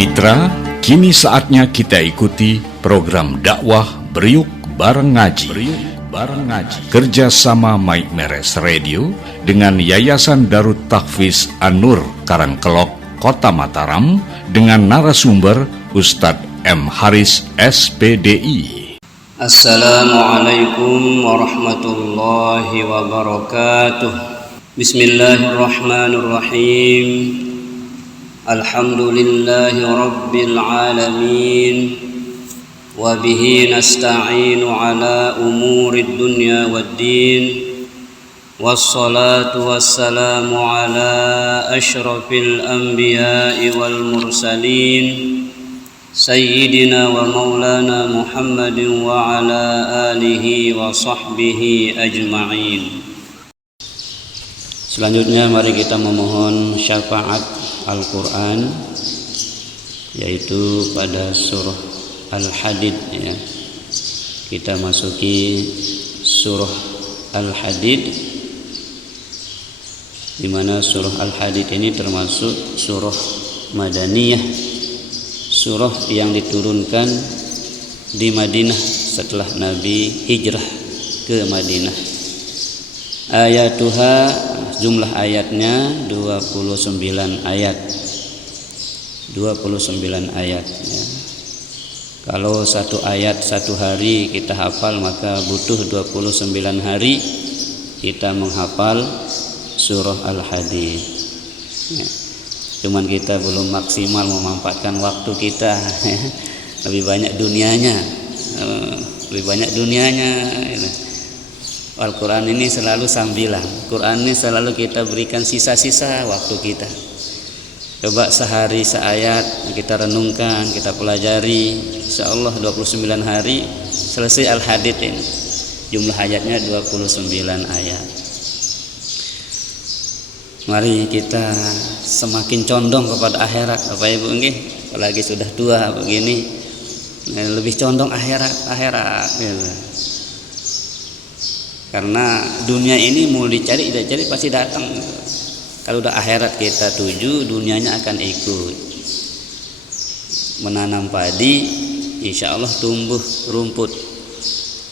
Mitra, kini saatnya kita ikuti program dakwah Beriuk Bareng Ngaji. Kerjasama Mike Meres Radio dengan Yayasan Darut Tahfiz An-Nur Karangkelok, Kota Mataram dengan narasumber Ustadz M. Haris SPDI. Assalamualaikum warahmatullahi wabarakatuh. Bismillahirrahmanirrahim. Alhamdulillahi rabbil alamin. Wa bihi nasta'inu ala umurid dunya waddin. Wassalatu wassalamu ala ashrafil anbiya'i wal mursalin. Sayyidina wa maulana Muhammadin wa ala alihi wa sahbihi ajma'in. Selanjutnya mari kita memohon syafaat Al-Quran, yaitu pada surah Al-Hadid ya. Kita masuki surah Al-Hadid, di mana surah Al-Hadid ini termasuk surah Madaniyah, surah yang diturunkan di Madinah setelah Nabi hijrah ke Madinah. Ayatuha, jumlah ayatnya 29 ayat. 29 ayat ya. Kalau satu ayat satu hari kita hafal, maka butuh 29 hari kita menghafal surah Al-Hadid ya. Cuman kita belum maksimal memanfaatkan waktu kita ya. Lebih banyak dunianya ya. Al-Quran ini selalu sambilan. Quran ini selalu kita berikan sisa-sisa waktu kita. Coba sehari seayat kita renungkan, kita pelajari, insyaallah 29 hari selesai Al-Hadid ini. Jumlah ayatnya 29 ayat. Mari kita semakin condong kepada akhirat, Bapak Ibu nggih. Apalagi sudah tua begini, lebih condong akhirat gitu. Karena dunia ini mau dicari tidak cari pasti datang. Kalau udah akhirat kita tuju, dunianya akan ikut. Menanam padi, insya Allah tumbuh rumput.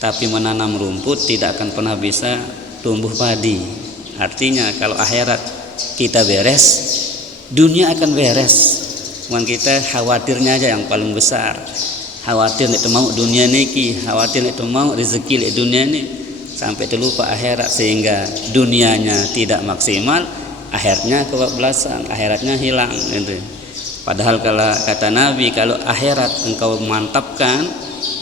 Tapi menanam rumput tidak akan pernah bisa tumbuh padi. Artinya kalau akhirat kita beres, dunia akan beres. Cuman kita khawatirnya aja yang paling besar. Khawatir itu mau dunia niki, khawatir itu mau rezeki di dunia ini. Sampai terlupa akhirat sehingga dunianya tidak maksimal, akhirnya kebablasan, akhiratnya hilang gitu. Padahal kalau kata Nabi, kalau akhirat engkau mantapkan,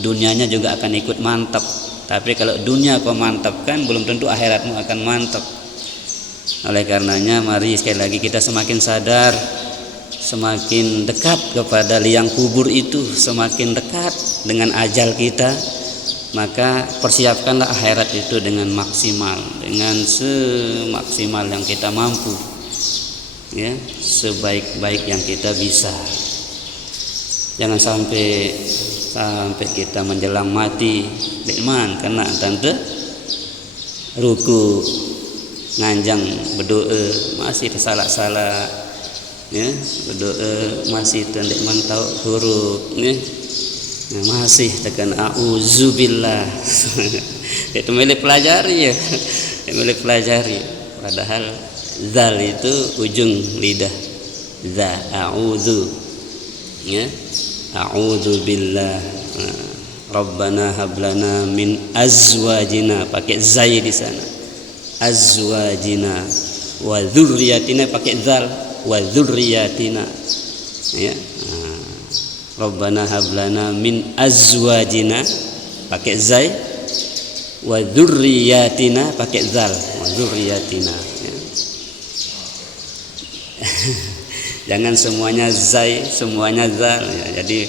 dunianya juga akan ikut mantap. Tapi kalau dunia kau mantapkan, belum tentu akhiratmu akan mantap. Oleh karenanya mari sekali lagi kita semakin sadar, semakin dekat kepada liang kubur itu, semakin dekat dengan ajal kita. Maka persiapkanlah akhirat itu dengan maksimal, dengan semaksimal yang kita mampu ya, sebaik-baik yang kita bisa. Jangan sampai kita menjelang mati dekman karena tante ruku nganjang berdoa masih tersalah-salah ya, berdoa masih dekman tahu huruf ya. Masih tekan auzubillah. Itu milik pelajari ya. Milik pelajari. Padahal zal itu ujung lidah. Za a'udzu. Ya. A'udzu billah. Rabbana hablana min azwajina, pakai zai di sana. Azwajina wa dzurriyyatina pakai zal, wa dzurriyyatina. Ya. Rabbana hablana min azwajina pakai zai, wa dzurriyyatina pakai zal, wa dzurriyyatina ya. Jangan semuanya zai, semuanya zal ya. Jadi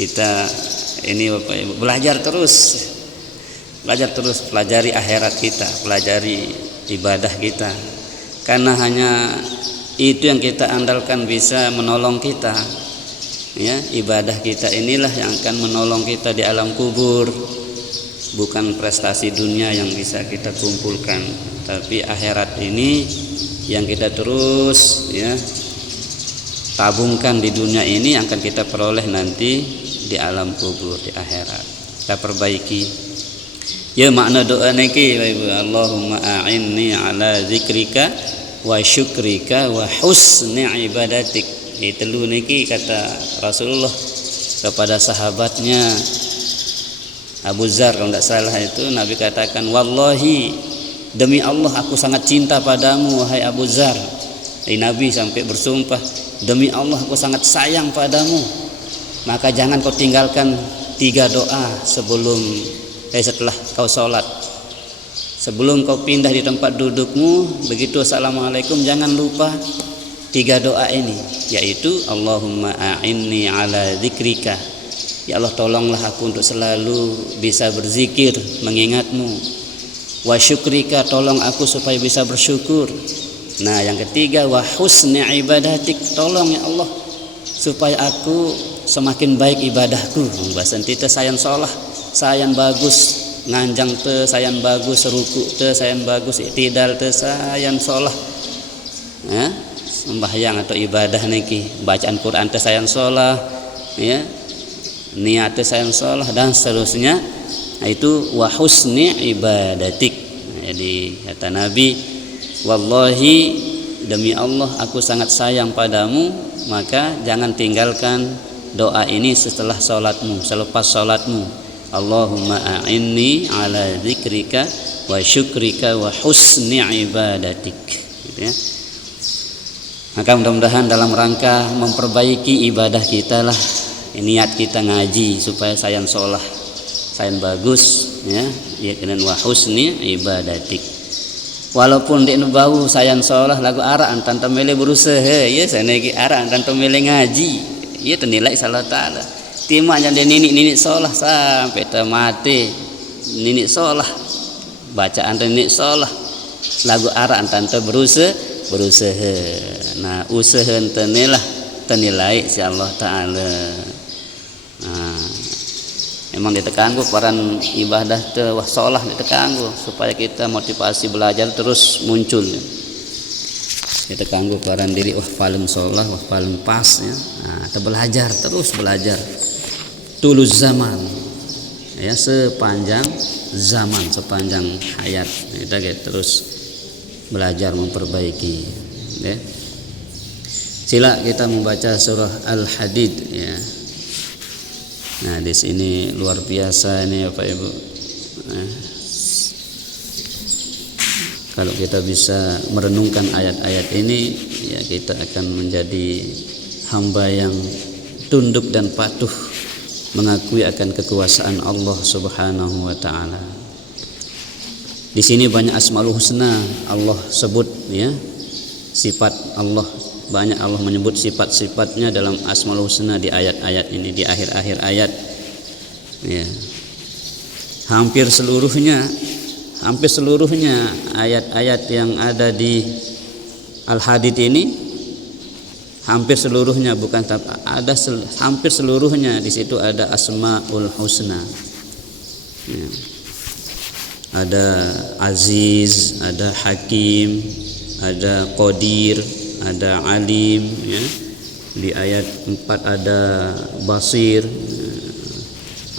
kita ini Bapak Ibu belajar terus, pelajari akhirat kita, pelajari ibadah kita. Karena hanya itu yang kita andalkan bisa menolong kita. Ya, ibadah kita inilah yang akan menolong kita di alam kubur. Bukan prestasi dunia yang bisa kita kumpulkan, tapi akhirat ini yang kita terus ya tabungkan di dunia ini akan kita peroleh nanti di alam kubur, di akhirat. Kita perbaiki. Ya makna doa niki Allahumma a'inni ala zikrika wa syukrika wa husni ibadatik. Telu niki kata Rasulullah kepada sahabatnya Abu Dzar kalau tidak salah itu, Nabi katakan, wallahi demi Allah aku sangat cinta padamu wahai Abu Dzar. Nabi sampai bersumpah, demi Allah aku sangat sayang padamu, maka jangan kau tinggalkan 3 doa setelah kau sholat. Sebelum kau pindah di tempat dudukmu, begitu assalamualaikum, jangan lupa 3 doa ini, yaitu Allahumma a'inni ala zikrika, ya Allah tolonglah aku untuk selalu bisa berzikir mengingatmu. Wa syukrika, tolong aku supaya bisa bersyukur. Nah yang ketiga, wa husni ibadatik, tolong ya Allah supaya aku semakin baik ibadahku. Bahasa kita sayan sholah, sayan bagus nganjang te, sayan bagus ruku te, sayan bagus iktidal te, sayan sholah ya, sembahyang atau ibadah niki, bacaan Quran te sayan sholah ya, niat te sayan sholah dan seterusnya. Nah, itu wa husni ibadatik. Jadi kata Nabi, wallahi demi Allah aku sangat sayang padamu, maka jangan tinggalkan doa ini setelah sholatmu, selepas sholatmu. Allahumma a'inni ala zikrika wa syukrika wa husni ibadatik gitu ya. Maka mudah-mudahan dalam rangka memperbaiki ibadah kita lah, niat kita ngaji supaya sayan sholah, sayan bagus ya, ya kena wa husni ibadatik. Walaupun di bau sayan sholah lagu araan tanpa mele berusaha ya, saya niki araan tanpa mele ngaji ya, ternilai salah ta'ala. Timanya dia ninik sholah sampai mati, ninik sholah, bacaan ninik sholah lagu araan tanpa berusaha. Nah usaha ternilai si Allah ta'ala. Nah memang ditekan paran ibadah te wah sholah ditekan supaya kita motivasi belajar terus muncul. Ditekan paran diri wah paling sholah wah paling pas ya. Nah, belajar terus belajar. Tulus zaman ya, sepanjang zaman, sepanjang hayat kita terus belajar memperbaiki ya. Sila kita membaca surah Al-Hadid ya. Nah di sini luar biasa ini Bapak Ibu. Nah, kalau kita bisa merenungkan ayat-ayat ini ya, kita akan menjadi hamba yang tunduk dan patuh mengakui akan kekuasaan Allah Subhanahu wa taala. Di sini banyak Asmaul Husna Allah sebut ya, sifat Allah, banyak Allah menyebut sifat-sifatnya dalam Asmaul Husna di ayat-ayat ini, di akhir-akhir ayat ya. Hampir seluruhnya ayat-ayat yang ada di Al-Hadid ini, hampir seluruhnya bukan ada hampir seluruhnya di situ ada Asmaul Husna ya. Ada Aziz, ada Hakim, ada Qadir, ada Alim ya. Di ayat 4 ada Basir,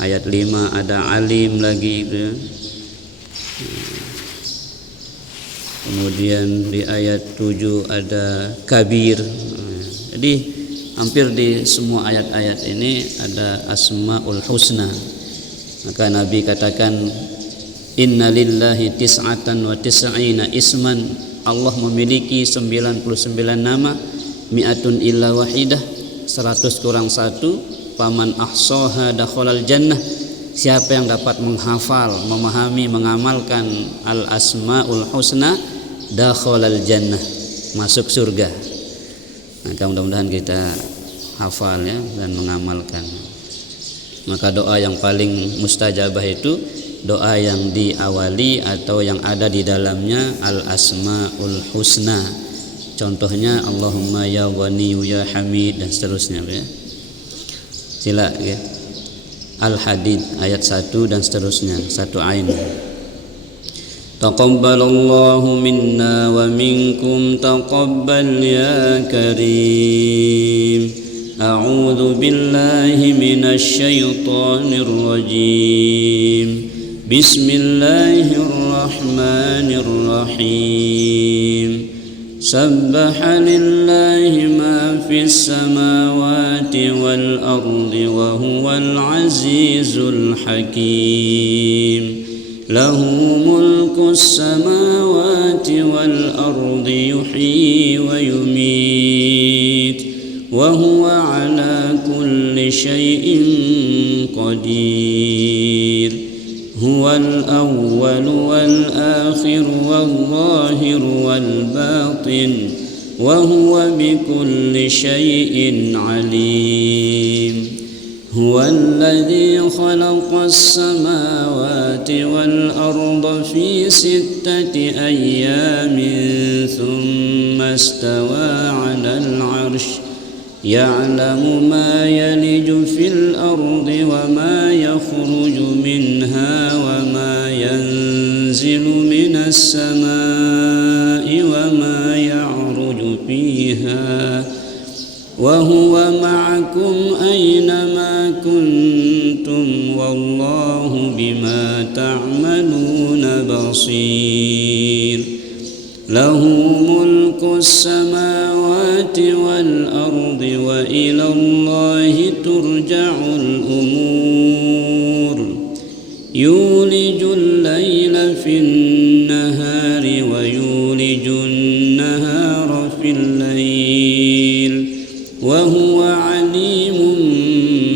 ayat 5 ada Alim lagi ya. Kemudian di ayat 7 ada Kabir. Jadi hampir di semua ayat-ayat ini ada Asmaul Husna. Maka Nabi katakan, inna lillahi tis'atan wa tis'ina isman, Allah memiliki 99 nama, mi'atun illa wahidah, 100 kurang 1, faman ahsaha dakhalal jannah, siapa yang dapat menghafal, memahami, mengamalkan al asmaul husna, dakhalal jannah, masuk surga. Maka mudah-mudahan kita hafal ya dan mengamalkan. Maka doa yang paling mustajabah itu doa yang diawali atau yang ada di dalamnya al asmaul husna. Contohnya Allahumma ya Ghani ya Hamid dan seterusnya ya. Sila ya. Al-Hadid ayat 1 dan seterusnya, 1 ain. تقبل الله منا ومنكم تقبل يا كريم. أعوذ بالله من الشيطان الرجيم. بسم الله الرحمن الرحيم. سبح لله ما في السماوات والأرض وهو العزيز الحكيم. له ملك السماوات والأرض يحيي ويميت وهو على كل شيء قدير. هو الأول والآخر والظاهر والباطن وهو بكل شيء عليم. هو الذي خلق السماوات والأرض في 6 أيام ثم استوى على العرش يعلم ما يلج في الأرض وما يخرج منها وما ينزل من السماء وما يعرج فيها وهو معكم أينما كنتم والله بما تعملون بصير. له ملك السماوات والأرض وإلى الله ترجع الأمور. يولج الليل في النهار ويولج النهار في الليل وهو عليم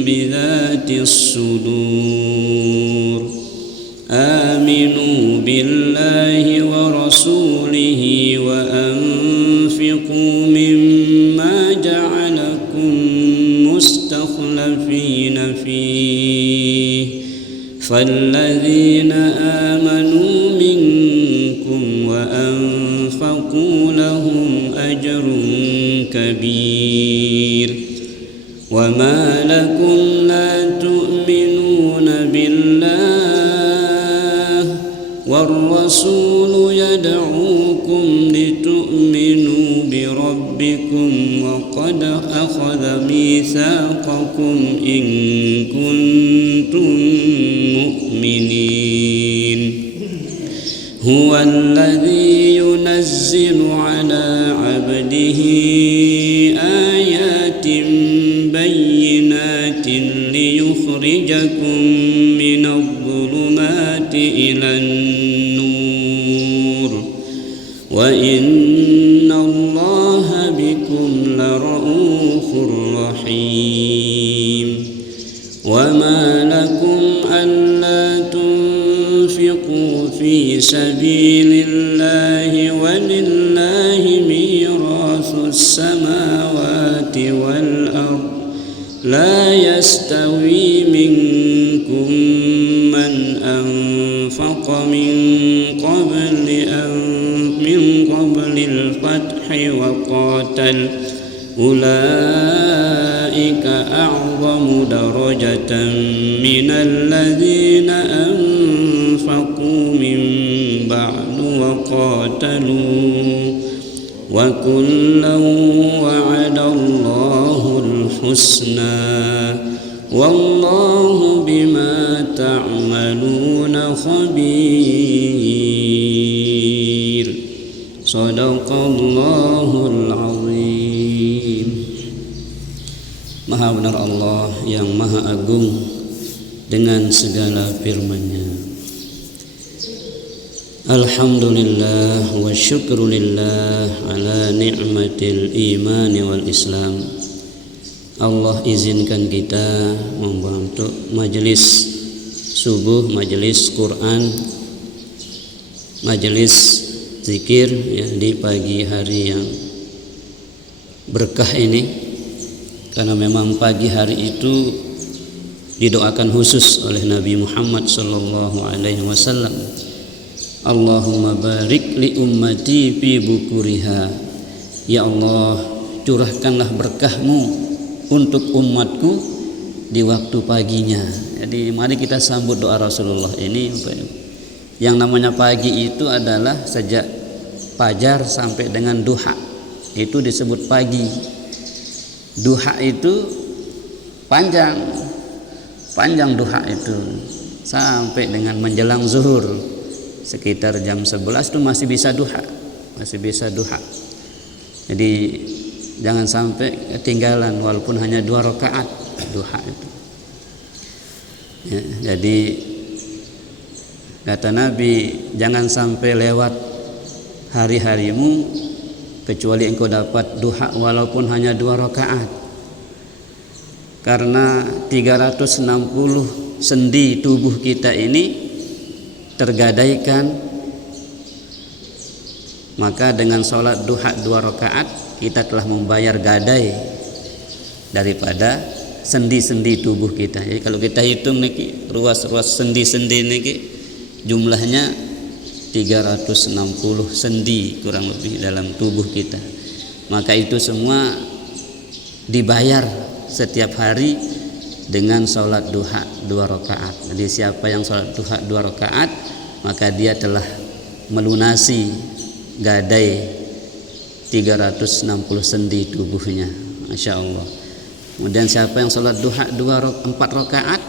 بذات الصدور. آمنوا بالله ورسوله وأنفقوا مما جعلكم مستخلفين فيه فالذين آمنوا منكم وأنفقوا لهم أجر كبير. وما لكم لا تؤمنون بالله والرسول يدعوكم لتؤمنوا بربكم وقد أخذ ميثاقكم إن كنتم مؤمنين. هو الذي ينزل على عبده آيات بينات ليخرجكم من الظلمات إلى النور وإن الله بكم لرؤوف رحيم. وما لكم ألا تنفقوا في سبيل الله ولله ميراث السماوات والأرض لا يستوي منكم من أنفق من قبل الفتح وقاتل أولئك أعظم درجة من الذين أنفقوا من بعد وقاتلوا وكلا وعد الله الحسنى والله بما تعملون خبير. صدق الله العظيم. Maha benar Allah yang maha agung dengan segala firman-Nya. Alhamdulillah wa syukrulillah ala ni'matil iman wal islam. Allah izinkan kita membantu majelis subuh, majelis Quran, majelis zikir ya, di pagi hari yang berkah ini. Karena memang pagi hari itu didoakan khusus oleh Nabi Muhammad sallallahu alaihi wasallam. Allahumma barik li ummati fi bukuriha. Ya Allah, curahkanlah berkah-Mu untuk umatku di waktu paginya. Jadi mari kita sambut doa Rasulullah ini Yang namanya pagi itu adalah sejak fajar sampai dengan duha, itu disebut pagi. Duha itu panjang duha itu sampai dengan menjelang zuhur, sekitar jam 11 itu masih bisa duha. Jadi jangan sampai ketinggalan walaupun hanya 2 rakaat duha itu. Ya, jadi kata Nabi, jangan sampai lewat hari-harimu kecuali engkau dapat duha walaupun hanya 2 rakaat. Karena 360 sendi tubuh kita ini tergadaikan, maka dengan sholat duha 2 rakaat kita telah membayar gadai daripada sendi-sendi tubuh kita. Jadi kalau kita hitung niki ruas-ruas sendi-sendi niki jumlahnya 360 sendi kurang lebih dalam tubuh kita. Maka itu semua dibayar setiap hari dengan sholat duha 2 rakaat. Jadi siapa yang sholat duha 2 rakaat, maka dia telah melunasi gadai 360 sendi tubuhnya. Masya Allah. Kemudian siapa yang sholat duha 4 rakaat,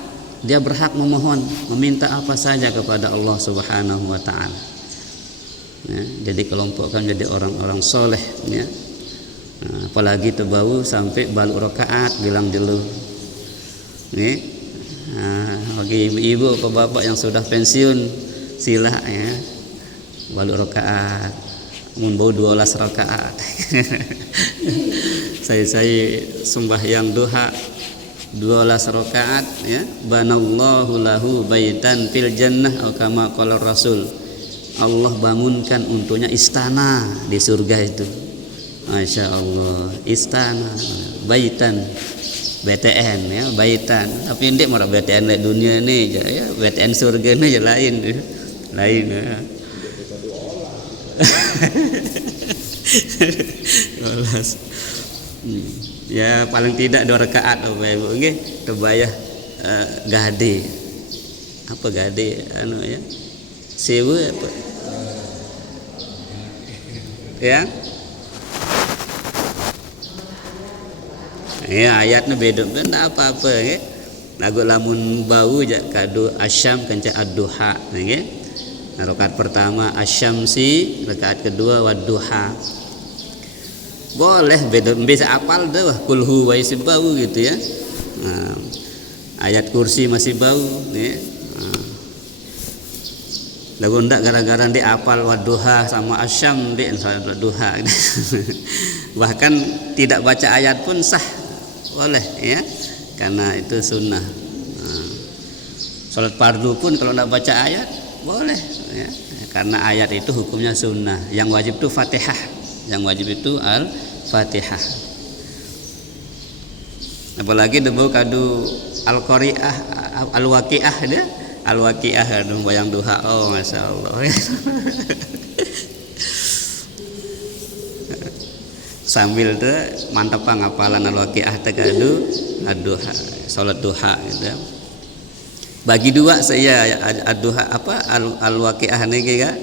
dia berhak memohon, meminta apa saja kepada Allah Subhanahu wa ta'ala. Ya, jadi kelompokkan jadi orang-orang soleh, ya. Nah, apalagi terbau sampai balik rakaat bilang dulu. Nih, nah, bagi ibu-ibu atau bapak yang sudah pensiun, sila ya balik rakaat, mun bau 12 rakaat. saya sembahyang duha 12 rakaat, ya. Banallahu lahu baitan fil jannah atau kama qala Rasul. Allah bangunkan untuknya istana di surga itu. Masya Allah, istana, baitan, BTN ya, baitan. Tapi ini malah BTN di dunia ini, ya BTN surga ini ya lain ya. Ya paling tidak 2 rakaat Bapak Ibu nggih, terbayar gade. Apa gade anu ya? Sewu apa? Ya. Ya ayatnya beda benar apa-apa ya. Lagu lamun bau jak kadu asyam kanca ad-duha nggih. Nah, rakaat pertama asyamsi, rakaat kedua wadduha. Boleh beda bisa apal deh kulhu wa isi bau gitu ya. Nah, ayat kursi masih bau ya. Nah. Lagu ndak gara-gara di apal wadduha sama asyam di salat wadduha. Bahkan tidak baca ayat pun sah. Boleh ya, karena itu sunnah. Nah, sholat fardu pun kalau tidak baca ayat boleh ya, karena ayat itu hukumnya sunnah. Yang wajib itu Fatihah, yang wajib itu Al-Fatihah. Apalagi debu kadu Al-Qari'ah, Al-Waqi'ah dia, Al-Waqi'ah anu bayang duha. Oh masya Allah. Sambil tuh mantap ngapalan al-waqi'ah tegadu ad-duha, salat duha gitu. Bagi 2 saya ad-duha apa al-waqi'ah niki kan.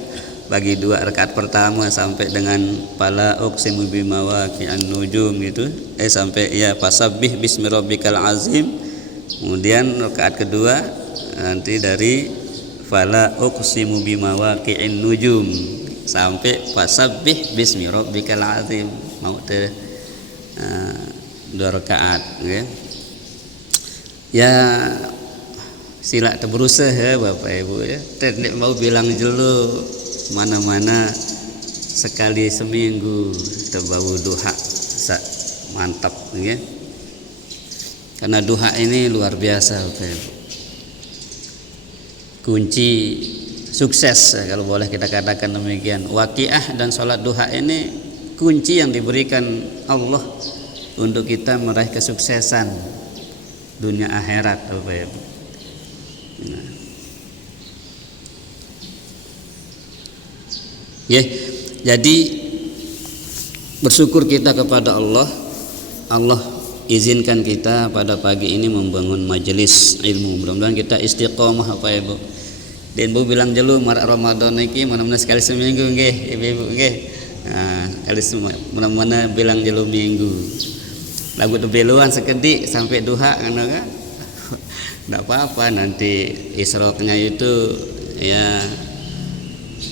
Bagi 2 rakaat pertama sampai dengan pala uqsimu bimawaqi'an nujum gitu. Sampai ya fasabbih bismi rabbikal azim. Kemudian rakaat kedua nanti dari fala uqsimu bimawaqi'in nujum sampai fasabbih bismi rabbikal azim. Mau te 2 rakaat ya. Ya sila berusaha ya Bapak Ibu ya. Tidak mau bilang jelo mana-mana sekali seminggu terbau duha mantap ya. Karena duha ini luar biasa Bapak Ibu. Kunci sukses kalau boleh kita katakan demikian. Waqiah dan sholat duha ini kunci yang diberikan Allah untuk kita meraih kesuksesan dunia akhirat Bapak Ibu. Nah. Ya, jadi bersyukur kita kepada Allah. Allah izinkan kita pada pagi ini membangun majelis ilmu. Mudah-mudahan kita istiqomah Bapak Ibu. Den bu bilang jelu marak Ramadan iki mana-mana sekali seminggu nggih, ibu-ibu nggih. Nah, kali semua mana-mana bilang jelu minggu. Lagu beluan sekedik sampai duha ngono kan. Enggak apa-apa, nanti isroknya itu ya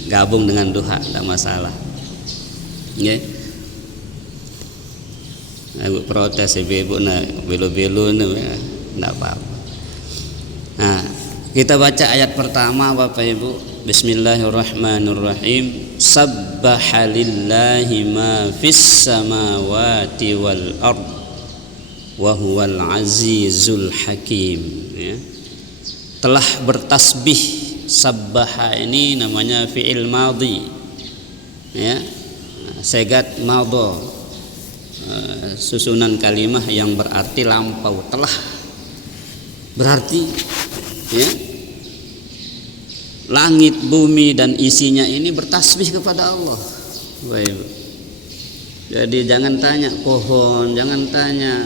gabung dengan duha, enggak masalah. Nggih. Aku protes ibu-ibu nak belu-belu enggak apa-apa. Nah, kita baca ayat pertama Bapak Ibu. Bismillahirrahmanirrahim. Sabbaha lillahi ma fis samawati wal ard wa huwal azizul hakim, ya. Telah bertasbih. Sabbaha ini namanya fi'il madhi, ya. Segat madha, susunan kalimah yang berarti lampau. Telah berarti, ya, langit, bumi dan isinya ini bertasbih kepada Allah. Baik. Jadi jangan tanya pohon, jangan tanya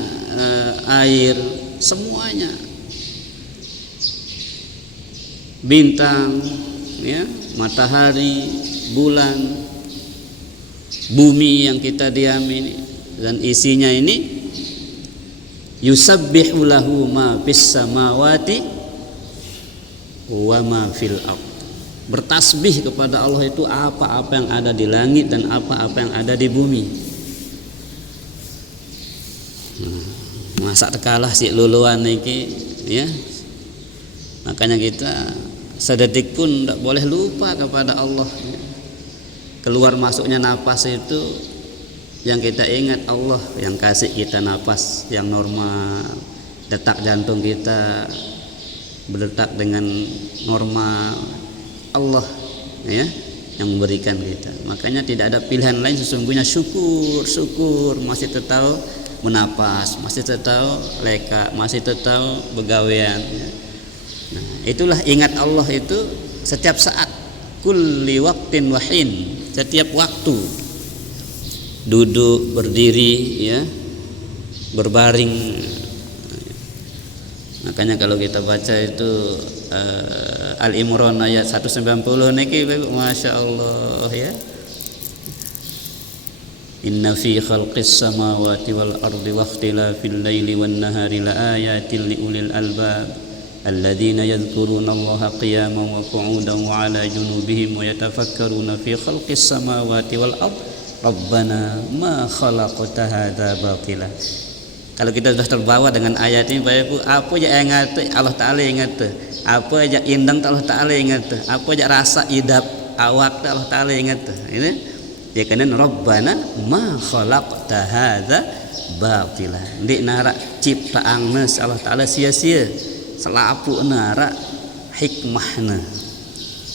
air, semuanya, bintang, ya, matahari, bulan, bumi yang kita diami ini dan isinya ini, yusabbihu lahu ma fis samawati wa ma fil ard. Bertasbih kepada Allah itu apa-apa yang ada di langit dan apa-apa yang ada di bumi. Masa tekalah si luluan iki, ya. Makanya kita sedetik pun tidak boleh lupa kepada Allah. Keluar masuknya napas itu yang kita ingat Allah yang kasih kita napas yang normal, detak jantung kita berdetak dengan normal, Allah, ya, yang memberikan kita. Makanya tidak ada pilihan lain, sesungguhnya syukur masih tetap menapas, masih tetap leka, masih tetap begawean. Nah, itulah ingat Allah itu setiap saat, kulli waqtin wahin, setiap waktu, duduk, berdiri, ya, berbaring. Makanya kalau kita baca itu Al-Imran ayat 190 niki, Masya Allah, ya. Inna fi khalqis samawati wal ardi wa ikhtilafil laili wan nahari laayatin liulil albab alladzina yadhkuruna Allaha qiyaman wa qu'udan wa 'ala junubihim wa yatafakkaruna fi khalqis samawati wal ardi rabbana ma khalaqta hadza batila. Kalau kita sudah terbawa dengan ayat ini, Bapak Ibu, apa aja ingat Allah Taala ingat, apa aja indang Allah Taala ingat, apa aja rasa idap awak Allah Taala ingat. Ini ya kanen Rabbana ma khalaqta hadza batila. Di nara ciptaan Allah Taala sia-sia, selapu nara hikmahna.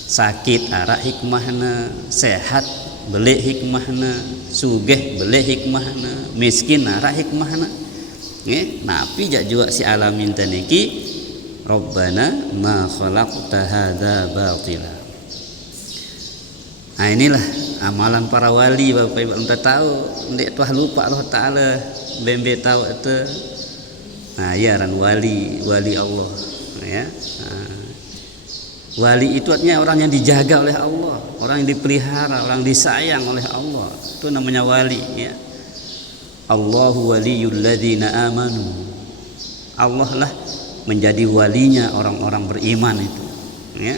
Sakit ara hikmahna, sehat beli hikmahna, sugih beli hikmahna, miskin ara hikmahna. Napi juga si alamin taniki Rabbana ma khalaqta hadza batila. Nah, inilah amalan para wali Bapak Ibu. Entah tahu ndek tuah lupa Allah Taala bembe tahu itu. Nah, ya ran wali Allah, ya. Nah, wali itu artinya orang yang dijaga oleh Allah, orang yang dipelihara, orang disayang oleh Allah. Itu namanya wali, ya. Allahu waliyul ladzina amanu. Allah lah menjadi walinya orang-orang beriman itu, ya.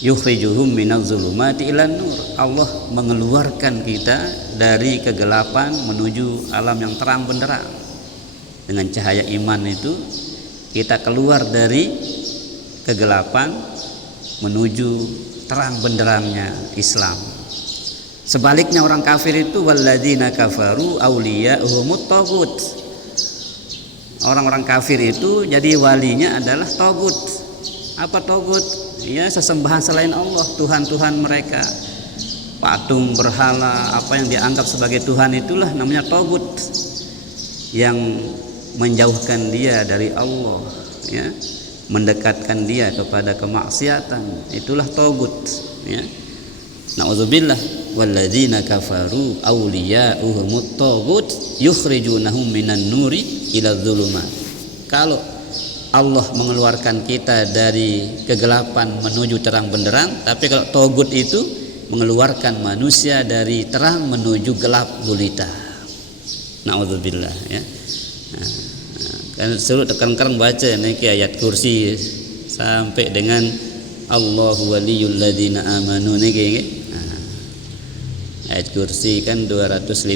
Yukhrijuhum minaz zulumati ilan nur. Allah mengeluarkan kita dari kegelapan menuju alam yang terang benderang. Dengan cahaya iman itu kita keluar dari kegelapan menuju terang benderangnya Islam. Sebaliknya orang kafir itu walladzina kafaru auliya'uhumut taghut. Orang-orang kafir itu jadi walinya adalah taghut. Apa taghut? Ya, sesembahan selain Allah, tuhan-tuhan mereka. Patung, berhala, apa yang dianggap sebagai Tuhan itulah namanya taghut. Yang menjauhkan dia dari Allah, ya, mendekatkan dia kepada kemaksiatan, itulah taghut, ya. Nauzubillah, walladzina kafaru awliya'uhumut taghut yukhrijunahum minan nuri ila dzulumat. Kalau Allah mengeluarkan kita dari kegelapan menuju terang benderang, tapi kalau togut itu mengeluarkan manusia dari terang menuju gelap gulita. Na'udzubillah ya. Kan suruh tekan-tekan baca niki ayat kursi sampai dengan Allahu waliyul ladzina amanu niki. Ayat kursi kan 255,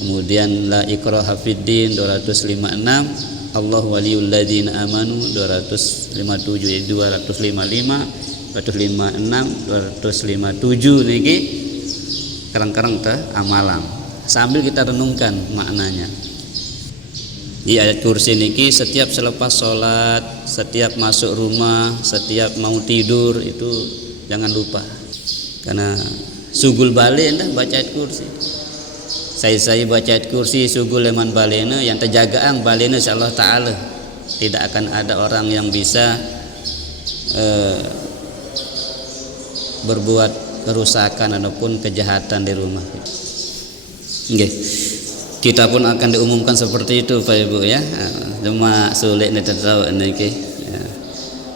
kemudian la ikraha fiddin 256, Allah waliyul ladzina amanu 257, jadi 255, 256, 257 niki kerang-kerang teh amalan. Sambil kita renungkan maknanya. Di ayat kursi niki setiap selepas sholat, setiap masuk rumah, setiap mau tidur itu jangan lupa. Karena sugul balik dah baca ayat kursi. Saya baca ayat kursi sugul leman balena yang terjagaan balena insyaallah taala tidak akan ada orang yang bisa berbuat kerusakan ataupun kejahatan di rumah. Okay. Kita pun akan diumumkan seperti itu Pak Ibu ya. Cuma sulit nih tahu niki. Ya.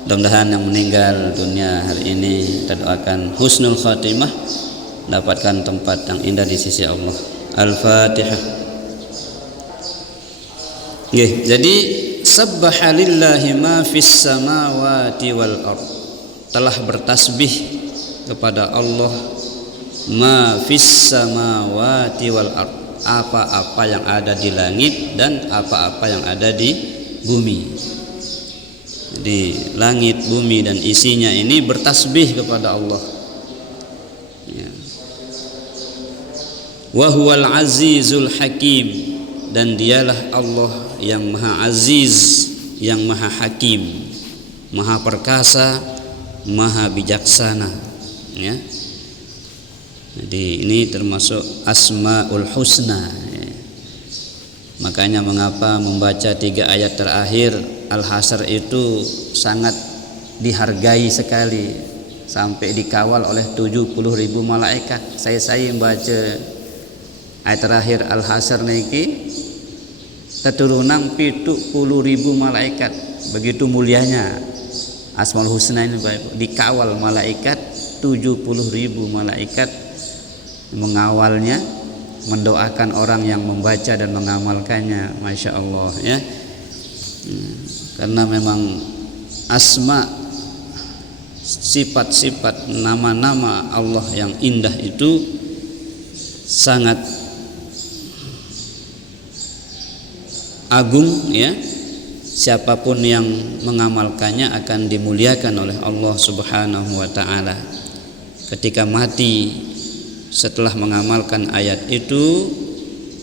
Mudah-mudahan yang meninggal dunia hari ini kita doakan husnul khatimah, dapatkan tempat yang indah di sisi Allah. Al-Fatihah. Jadi sabbaha lillahi ma fis samawati wal ard. Telah bertasbih kepada Allah ma fis samawati wal ard. Apa-apa yang ada di langit dan apa-apa yang ada di bumi. Jadi langit, bumi dan isinya ini bertasbih kepada Allah. Ya. Wa huwal azizul hakim, dan dialah Allah yang maha aziz, yang maha hakim, maha perkasa, maha bijaksana ya. Jadi ini termasuk asmaul husna ya. Makanya mengapa membaca 3 ayat terakhir Al-Hasyr itu sangat dihargai sekali, sampai dikawal oleh 70.000 malaikat. Saya membaca ayat terakhir Al-Hasyr niki keturunan 70.000 malaikat. Begitu mulianya Asmaul Husna ini dikawal malaikat, 70.000 malaikat mengawalnya, mendoakan orang yang membaca dan mengamalkannya. Masya Allah ya. Karena memang asma, sifat-sifat nama-nama Allah yang indah itu sangat agung ya. Siapapun yang mengamalkannya akan dimuliakan oleh Allah Subhanahu wa taala. Ketika mati setelah mengamalkan ayat itu,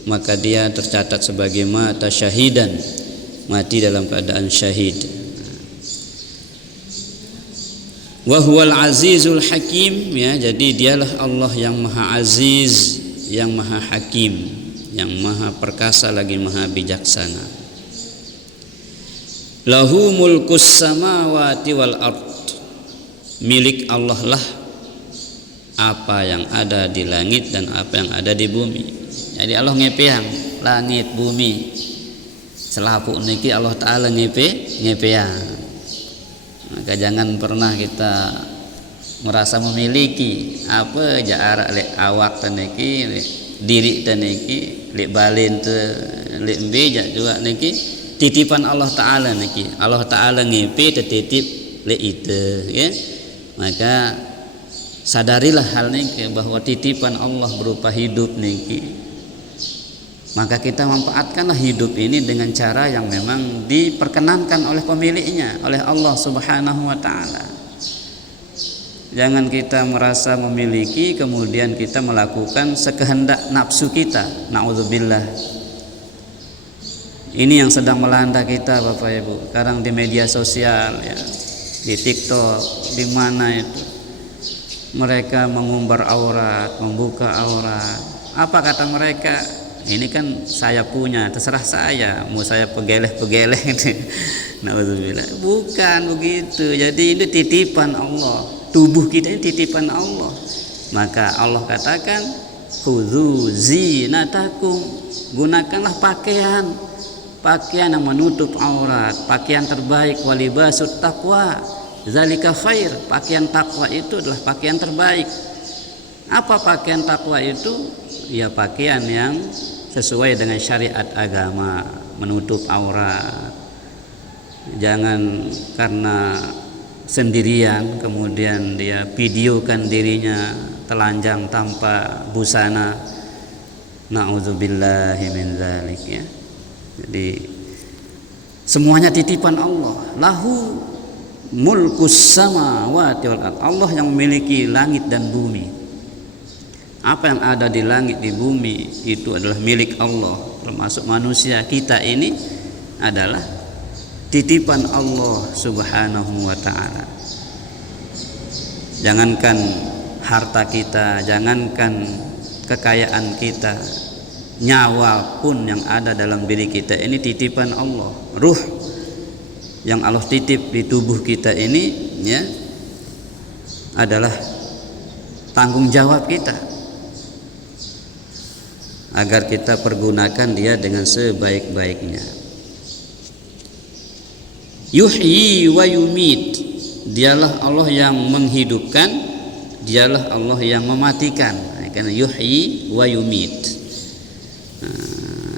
maka dia tercatat sebagai mata syahidan, mati dalam keadaan syahid. Wa huwal azizul hakim ya, jadi dialah Allah yang maha aziz, yang maha hakim, yang maha perkasa lagi maha bijaksana. Lahu mulkus samawati wal ard, milik Allah lah apa yang ada di langit dan apa yang ada di bumi. Jadi Allah ngepeang langit bumi, selapuk niki Allah taala ngepeang. Maka jangan pernah kita merasa memiliki apa jarak lek awak niki, diri niki, lek balin te, lek beja juga niki titipan Allah taala niki. Allah taala ngepe tetitip lek itu ya. Maka sadarilah hal niki bahwa titipan Allah berupa hidup niki. Maka kita manfaatkanlah hidup ini dengan cara yang memang diperkenankan oleh pemiliknya, oleh Allah Subhanahu wa taala. Jangan kita merasa memiliki kemudian kita melakukan sekehendak nafsu kita. Na'udzubillah. Ini yang sedang melanda kita Bapak Ibu. Sekarang di media sosial ya, di TikTok, di mana itu mereka mengumbar aurat, membuka aurat. Apa kata mereka? Ini kan saya punya, terserah saya, mau saya pegeleh-pegeleh. Na'udzubillah. Bukan begitu. Jadi ini titipan Allah. Tubuh kita ini titipan Allah. Maka Allah katakan, khudzu zinatakum, gunakanlah pakaian pakaian yang menutup aurat, pakaian terbaik, walibasut taqwa zalika khair, pakaian takwa itu adalah pakaian terbaik. Apa pakaian takwa itu? Ya pakaian yang sesuai dengan syariat agama, menutup aurat. Jangan karena sendirian kemudian dia videokan dirinya telanjang tanpa busana. Na'udzubillahi min dzalik ya. Jadi semuanya titipan Allah. Lahu mulkus samawati wal ardh. Allah yang memiliki langit dan bumi. Apa yang ada di langit di bumi itu adalah milik Allah, termasuk manusia kita ini adalah titipan Allah Subhanahu wa ta'ala. Jangankan harta kita, jangankan kekayaan kita, nyawa pun yang ada dalam diri kita ini titipan Allah. Ruh yang Allah titip di tubuh kita ini ya adalah tanggung jawab kita agar kita pergunakan dia dengan sebaik-baiknya. Yuhyi wa yumit, dialah Allah yang menghidupkan, dialah Allah yang mematikan. Karena yuhyi wa yumit.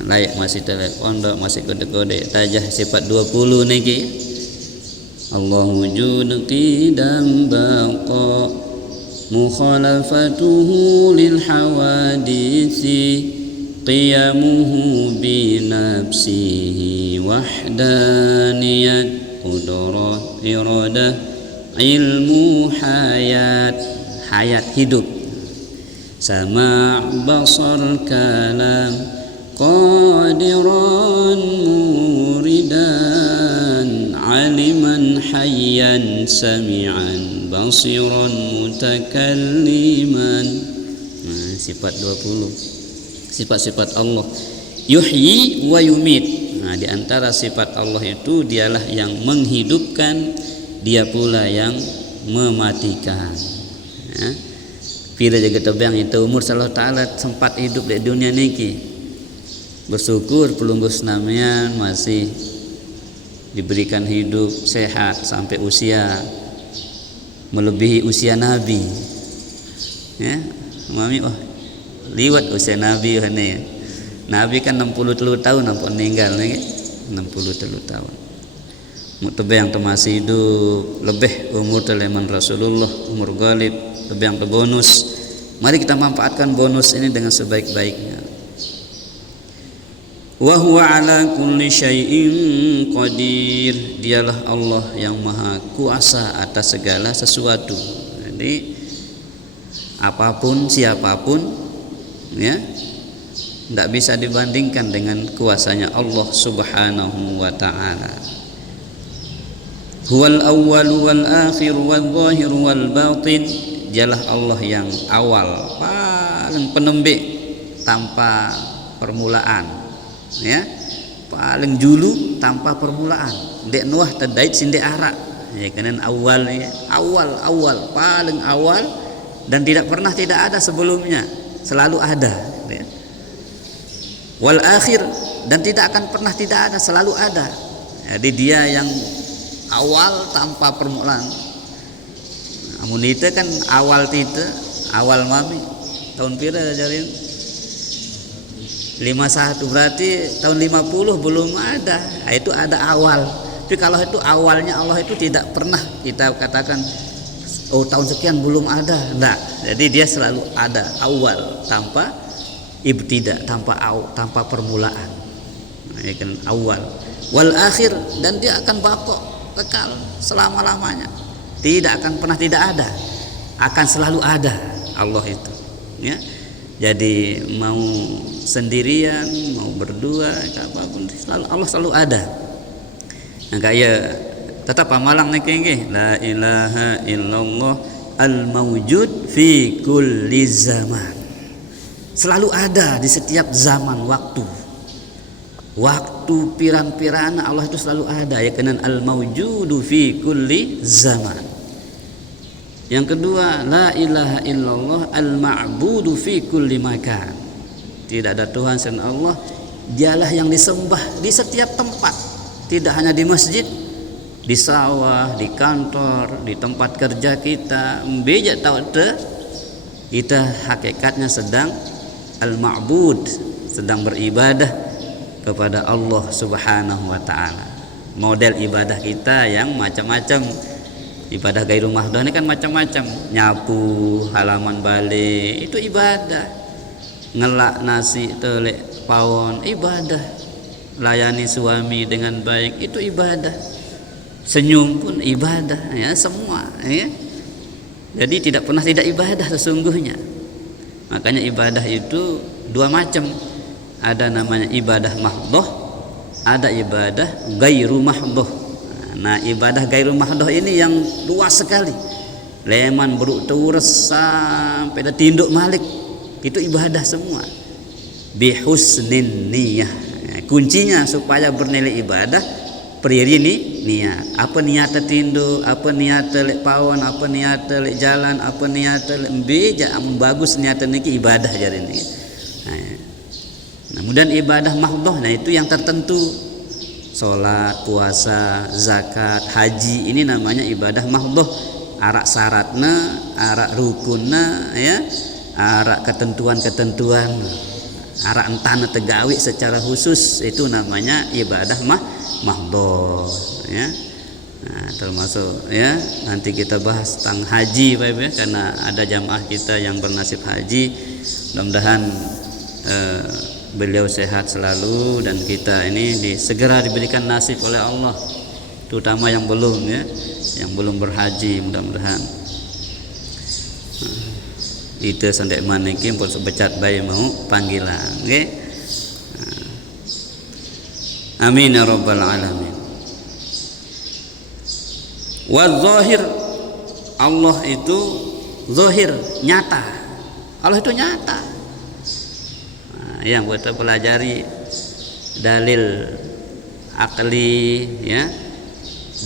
Layak masih telepon, masih kode-kode tajah sifat 20 niki. Allahu wujud qidam baqa mukhalafatuhu lil hawadisi qiyamuhu bi nafsihi wahdaniyat qudrah iradah ilmu hayat hidup sama' basar kalam qadiran muridan aliman hayyan sami'an basiran mutakalliman. Sifat 20 sifat-sifat Allah. Yuhyi wa yumit. Nah, di antara sifat Allah itu dialah yang menghidupkan, dia pula yang mematikan. Ya. Bila jaga tebang itu umur sallallahu taala sempat hidup di dunia niki. Bersyukur pelunggus namanya masih diberikan hidup sehat sampai usia melebihi usia Nabi. Ya, mami liwat usia Nabi ya. Nabi kan 63 tahun nampak meninggal nih. 63 tahun. Mutebe yang masih hidup lebih umur teleman Rasulullah, umur ghalib, lebih yang bonus. Mari kita manfaatkan bonus ini dengan sebaik-baiknya. Wa huwa ala kulli syai'in qadir. Dialah Allah yang maha kuasa atas segala sesuatu. Jadi apapun siapapun ya tidak bisa dibandingkan dengan kuasanya Allah Subhanahu wa ta'ala. Huwal awwal wal akhir wal zahir wal batin. Dialah Allah yang awal, paling penembik tanpa permulaan ya, paling julu tanpa permulaan. Dek Nuh tadait sinde arak ya, kanan awal ya, awal paling awal dan tidak pernah tidak ada sebelumnya, selalu ada ya. Wal akhir, dan tidak akan pernah tidak ada, selalu ada. Jadi dia yang awal tanpa permulaan. Amun itu kan awal tita, awal mami tahun pira ajarin 51, berarti tahun 50 belum ada. Nah, itu ada awal. Tapi kalau itu awalnya Allah itu tidak pernah kita katakan oh tahun sekian belum ada. Enggak. Jadi dia selalu ada, awal tanpa ibtida, tanpa permulaan. Nah, ini kan awal. Wal akhir, dan dia akan baqo, kekal selama-lamanya. Tidak akan pernah tidak ada, akan selalu ada Allah itu ya. Jadi mau sendirian, mau berdua, apapun selalu Allah selalu ada. Nah kayak tetap amalang niki la ilaha illallah al mawjud fi kulli zaman. Selalu ada di setiap zaman waktu piran-pirana Allah itu selalu ada ya, kenan al mawjudu fi kulli zaman. Yang kedua, la ilaha illallah al ma'budu fi kulli makan. Tidak ada Tuhan selain Allah Dialah yang disembah di setiap tempat, tidak hanya di masjid, di sawah, di kantor, di tempat kerja kita. Beja tahu kita hakikatnya sedang al-ma'bud, sedang beribadah kepada Allah Subhanahu wa taala. Model ibadah kita yang macam-macam. Ibadah gairu mahdoh ini kan macam-macam. Nyapu halaman balik itu ibadah. Ngelak nasi telek pawon ibadah. Layani suami dengan baik itu ibadah. Senyum pun ibadah, ya, semua, ya. Jadi tidak pernah tidak ibadah sesungguhnya. Makanya ibadah itu dua macam. Ada namanya ibadah mahdoh, ada ibadah gairu mahdoh. Nah, ibadah gairu mahdoh ini yang luas sekali. Leman beruk terus sampai dah tinduk malik. Itu ibadah semua. Bihusnin niyah. Kuncinya supaya bernilai ibadah periri ni niat. Apa niat tinduk, apa niat lek pawon, apa niat lek jalan, apa niat lek beja bagus niat niki ibadah jare ini. Nah, kemudian ibadah mahdoh, nah itu yang tertentu. Salat, puasa, zakat, haji, ini namanya ibadah mahdoh. Arak syaratna, arak rukunna, ya, arak ketentuan-ketentuan, arak entana tegawi secara khusus, itu namanya ibadah mahdoh, ya. Nah, termasuk, ya, nanti kita bahas tentang haji, Pak Ibu, ya, karena ada jamaah kita yang bernasib haji. Mudah-mudahan beliau sehat selalu dan kita ini segera diberikan nasib oleh Allah, terutama yang belum, ya, yang belum berhaji. Mudah-mudahan itu sandek maniki pun sebecat bayi mau panggilan, okay? Amin ya rabbal alamin. Wa zahir, Allah itu zahir, nyata. Allah itu nyata. Yang kita pelajari dalil akli, ya,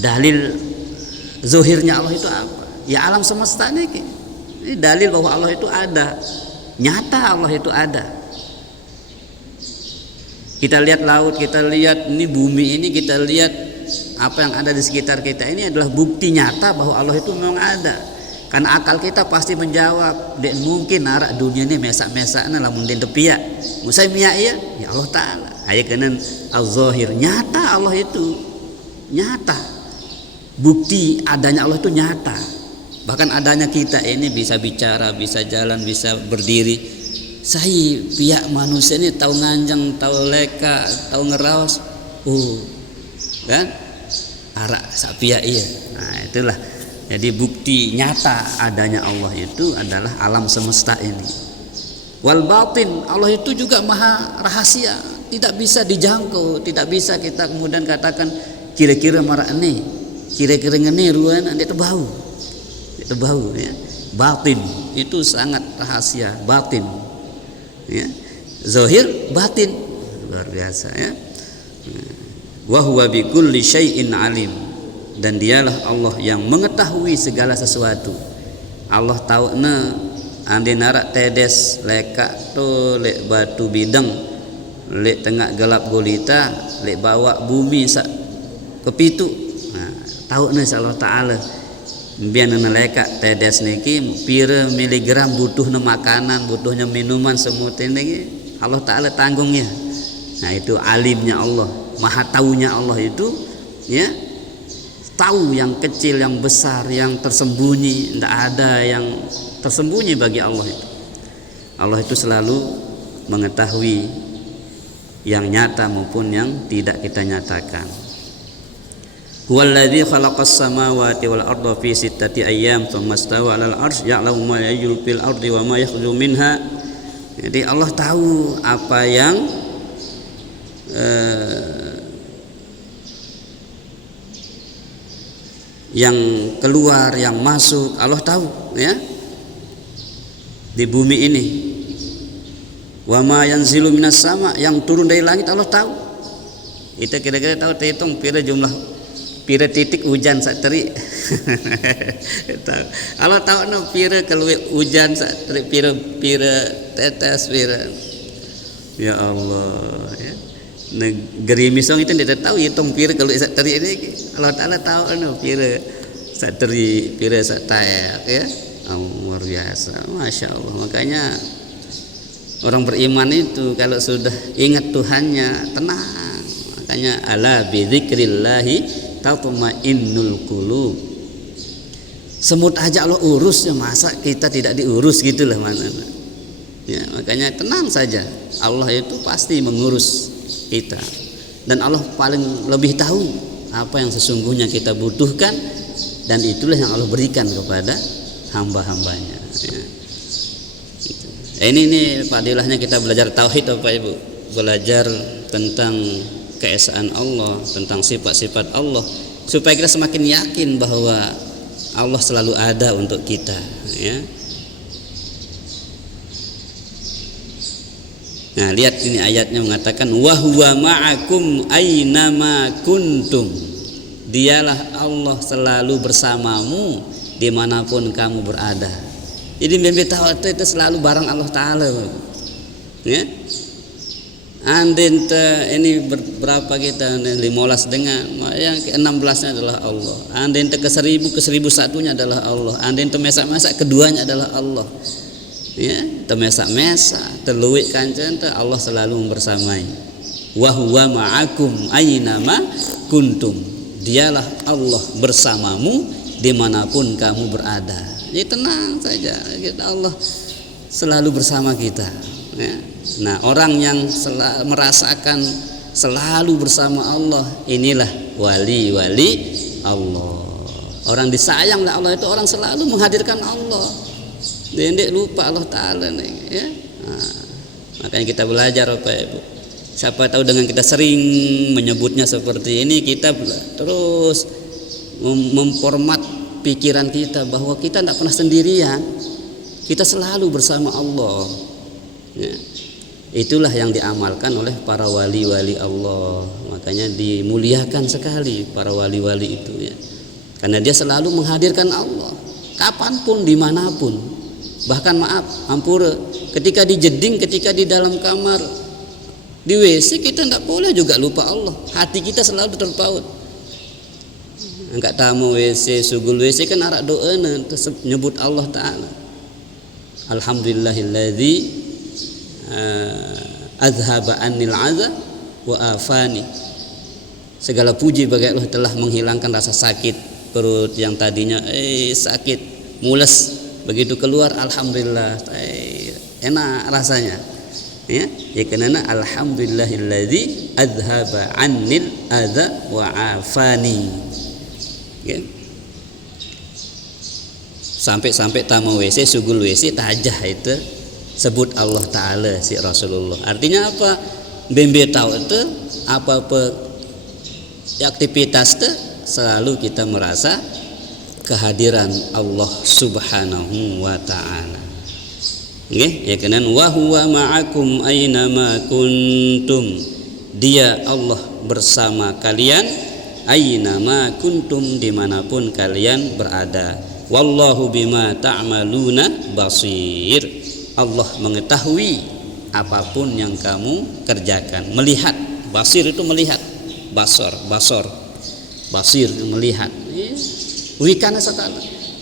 dalil zahirnya Allah itu apa? Ya alam semesta ini dalil bahwa Allah itu ada, nyata Allah itu ada. Kita lihat laut, kita lihat ini bumi ini, kita lihat apa yang ada di sekitar kita ini adalah bukti nyata bahwa Allah itu memang ada. Karena akal kita pasti menjawab, dek mungkin arak dunia ini mesak-mesakna lamun den tepia. Musai miya iya, ya Allah taala. Aya kenen al-zahir, nyata Allah itu. Nyata. Bukti adanya Allah itu nyata. Bahkan adanya kita ini bisa bicara, bisa jalan, bisa berdiri. Saya pihak manusia ini tahu nganjang, tahu leka, tahu ngeraos. Kan? Arak sapia iya. Nah, itulah. Jadi bukti nyata adanya Allah itu adalah alam semesta ini. Wal batin, Allah itu juga maha rahasia, tidak bisa dijangkau, tidak bisa kita kemudian katakan kira-kira marah ini, kira-kira ngene ruan itu bau. Itu bau, ya. Batin itu sangat rahasia, batin. Ya. Zahir, batin, luar biasa, ya. Wa huwa bi kulli syai'in alim. Dan dialah Allah yang mengetahui segala sesuatu. Allah tahu andi narak tedes leka tu lek batu bidang lek tengah gelap gulita lek bawa bumi sak kepitu. Nah, tahu Allah taala biar leka tedes niki pira miligram butuhnya makanan, butuhnya minuman semut ini Allah taala tanggungnya. Nah, itu alimnya Allah, maha taunya Allah itu, ya. Tahu yang kecil, yang besar, yang tersembunyi. Tidak ada yang tersembunyi bagi Allah itu. Allah itu selalu mengetahui yang nyata maupun yang tidak kita nyatakan. Huwallazi khalaqas samawati wal arda fi sittati ayyam tsumma stawa 'alal 'arsy ya'lamu ma yajru fil ardi wa ma yakhruju minha. Jadi Allah tahu apa yang keluar, yang masuk, Allah tahu, ya, di bumi ini. Wa ma yanzilu minas sama, yang turun dari langit Allah tahu. Kita kira-kira tahu terhitung pira jumlah pira titik hujan sak teri. Allah tahu pira keluar hujan sak teri, pira tetes pira. Ya Allah ya. Negeri misong itu tidak tahu hitung pira kalau teri ini Allah Taala tahu pira sateri pira satayak ya. Luar biasa, masya Allah. Makanya orang beriman itu kalau sudah ingat Tuhannya tenang. Makanya ala bidzikrillahi tatma'innul qulub. Semut aja Allah urus ya, masa kita tidak diurus gitulah mana. Ya, makanya tenang saja. Allah itu pasti mengurus kita. Dan Allah paling lebih tahu apa yang sesungguhnya kita butuhkan, dan itulah yang Allah berikan kepada hamba-hambanya. Ya. Ini fadilahnya kita belajar tauhid Bapak Ibu, belajar tentang keesaan Allah, tentang sifat-sifat Allah, supaya kita semakin yakin bahwa Allah selalu ada untuk kita. Ya. Nah, lihat ini ayatnya mengatakan wa huwa ma'akum ainama kuntum. Dialah Allah selalu bersamamu dimanapun kamu berada. Jadi mimpi tauhid itu selalu bareng Allah Taala. Ya. Andin ini berapa kita 15 dengan yang ke-16-nya adalah Allah. Andin ke 1000 ke 1001-nya adalah Allah. Andin mesak-mesak keduanya adalah Allah. Ya, mesak-mesak terluik kancan Allah selalu membersamai. Wa huwa ma'akum ainama kuntum. Dialah Allah bersamamu dimanapun kamu berada. Jadi tenang saja, Allah selalu bersama kita. Ya. Nah, orang yang merasakan selalu bersama Allah, inilah wali-wali Allah. Orang disayang oleh Allah itu orang selalu menghadirkan Allah. Dia tidak lupa Allah Ta'ala nih, ya. Nah, makanya kita belajar Bapak Ibu. Siapa tahu dengan kita sering menyebutnya seperti ini, kita terus memformat pikiran kita bahwa kita tidak pernah sendirian, kita selalu bersama Allah. Ya. Itulah yang diamalkan oleh para wali-wali Allah. Makanya dimuliakan sekali para wali-wali itu, ya. Karena dia selalu menghadirkan Allah kapanpun, dimanapun. Bahkan ampura, ketika di jeding, ketika di dalam kamar, di WC, kita tidak boleh juga lupa Allah. Hati kita selalu terpaut. Angkat tamu WC, sugul WC kan arak doa nyebut Allah Ta'ala. Alhamdulillahilladzi azhaba anil adza wa afani. Segala puji bagi Allah telah menghilangkan rasa sakit perut yang tadinya sakit, mules. Begitu keluar, alhamdulillah, enak rasanya. Ya, karena alhamdulillahilladzi azhaba anil adza wa afani. Ya. Sampai tamu WC, sugul WC, tajah itu sebut Allah Ta'ala si Rasulullah. Artinya apa? Bembe tahu itu apa-apa aktivitas itu selalu kita merasa kehadiran Allah Subhanahu wa Ta'ala. Nggih, ya kenan wa huwa ma'akum ainama kuntum. Dia Allah bersama kalian ainama kuntum, dimanapun kalian berada. Wallahu bima ta'maluna basir. Allah mengetahui apapun yang kamu kerjakan. Melihat, basir itu melihat. Basor, basir melihat. Wikana sakala.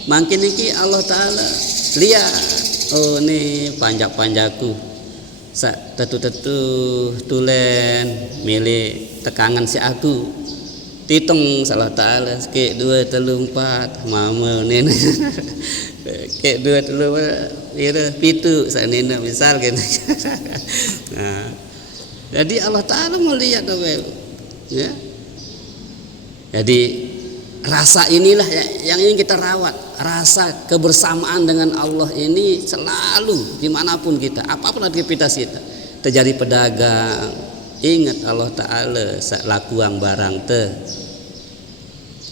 Makin iki Allah Ta'ala lihat, oh ini panjak-panjaku sak tetu-tetu tulen milih tekangan si aku titung salah Ta'ala ke 2 3 4 mama nena ke 2 3 ira pitu sak nena misal kan. Nah, jadi Allah Ta'ala melihat ya. Jadi rasa inilah yang ingin kita rawat. Rasa kebersamaan dengan Allah ini selalu dimanapun kita, apapun aktivitas kita. Terjadi pedagang, ingat Allah Ta'ala lakuang barang teh.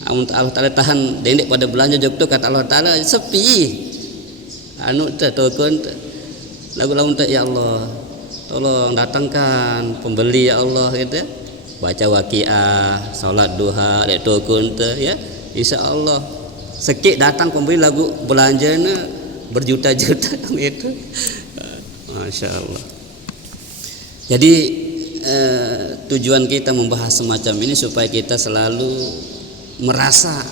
Allah Ta'ala tahan dendek pada belanja jok kata Allah Ta'ala sepi. Anu teh tokon teh. Lagu-lagu teh, ya Allah, tolong datangkan pembeli ya Allah gitu. Baca waqiah, salat duha, lek tokon teh ya. Insyaallah sekik datang pembeli lagu belanjanya berjuta-juta itu. Masya Allah. Jadi tujuan kita membahas semacam ini supaya kita selalu merasa